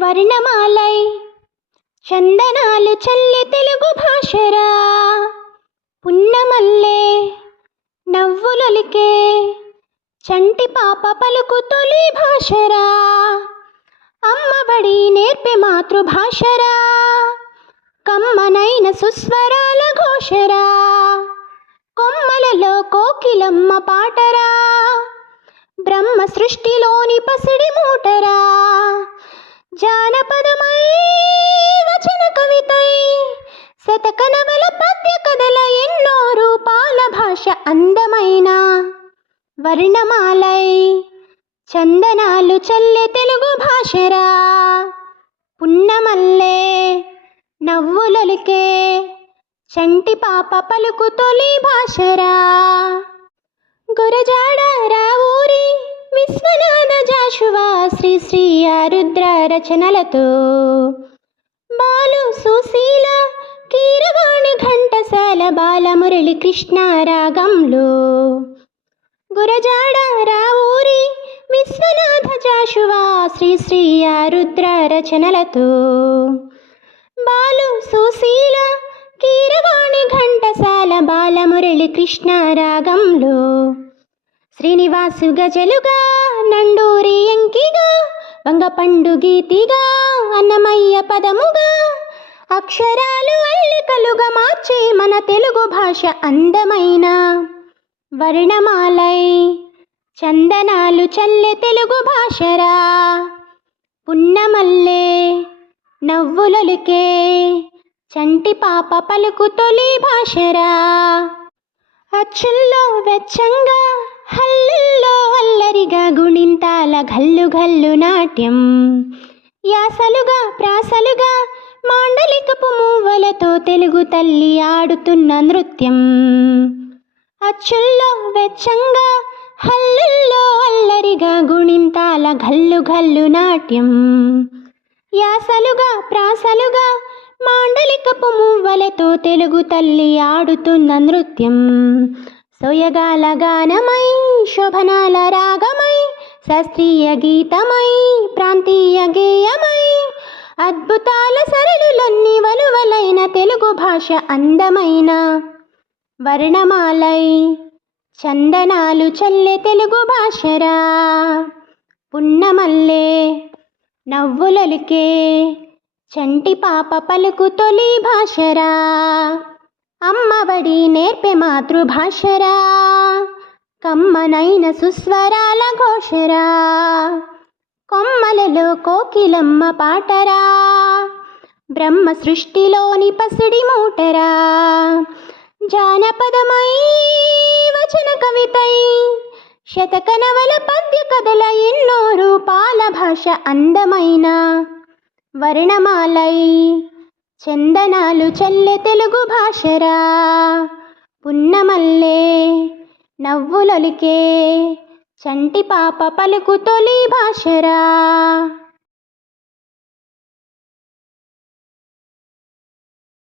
వర్ణమాలై చందనాలు చల్లే తెలుగు భాషరా, పున్నమల్లే నవ్వులొలికే చంటి పాప పలుకు తొలి భాషరా, అమ్మబడి నేర్పే మాతృభాషరా, కమ్మనైన సుస్వరాల ఘోషరా, కొమ్మలలో కోకిలమ్మ పాటరా, బ్రహ్మ సృష్టిలోని పసిడి మూటరా, జానపదమై వచన కవితై శతకనవల పద్య కథల ఎన్నో రూపాల భాష అందమైన వర్ణమాలై చందనాలు చల్లే తెలుగు భాషరా, పున్నమల్లే నవ్వులొలికే చంటి పాప పలుకు తొలి భాషరా. గురజాడ రావూరి విశ్వనాథ జాషువా శ్రీ శ్రీ ఆరుద్ర రచనలతో, బాలు సుశీల కీరవాణి ఘంటసాల బాలమురళి కృష్ణ రాగంలో, గురజాడ రావూరి విశ్వనాథ జాషువా శ్రీ శ్రీ ఆరుద్ర రచనలతో, బాలు సుశీల కీరవాణి ఘంటసాల బాలమురళి కృష్ణ రాగంలో, శ్రీనివాసు గజలుగా నండూరి ఎంకిగా వంగపండు గీతిగా అన్నమయ్య పదముగా అక్షరాలు అల్లికలుగా మార్చే మన తెలుగు భాష అందమైన వర్ణమాలై చందనాలు చల్లే తెలుగు భాషరా, పున్నమల్లే నవ్వులొలికే చంటి పాప పలుకు తొలి భాషరా. అచ్చుల్లో వెచ్చంగా హల్లుల్లో అల్లరిగా గుణింతాల ఘల్లు ఘల్లు నాట్యం, యాసలుగా ప్రాసలుగా మాండలికపు మూవలతో తెలుగు తల్లి ఆడుతున్న నృత్యం. అచ్చుల్లో వెచ్చంగా హల్లుల్లో అల్లరిగా గుణింతాల ఘల్లు ఘల్లు నాట్యం, యాసలుగా ప్రాసలుగా మాండలికపు మువ్వలతో తెలుగు తల్లి ఆడుతున్న నృత్యం. సోయగాల గానమై శోభనాల రాగమై శాస్త్రీయ గీతమై ప్రాంతీయ గేయమై అద్భుతాల సరళులన్నీ వలువలైన తెలుగు భాష అందమైన వర్ణమాలై చందనాలు చల్లే తెలుగు భాషరా, పున్నమల్లే నవ్వులొలికే చంటి పాప పలుకు తొలి భాషరా, అమ్మబడి నేర్పే మాతృభాషరా, కమ్మనైన సుస్వరాల ఘోషరా, కొమ్మలలో కోకిలమ్మ పాటరా, బ్రహ్మ సృష్టిలోని పసిడి మూటరా, జానపదమై వచన కవితై శతకనవల పద్య కథల ఎన్నో రూపాల భాష అందమైన వర్ణమాలై చందనాలు చల్లే తెలుగు భాషరా, పున్నమల్లే నవ్వులొలికే చంటి పాప పలుకు తొలి భాషరా.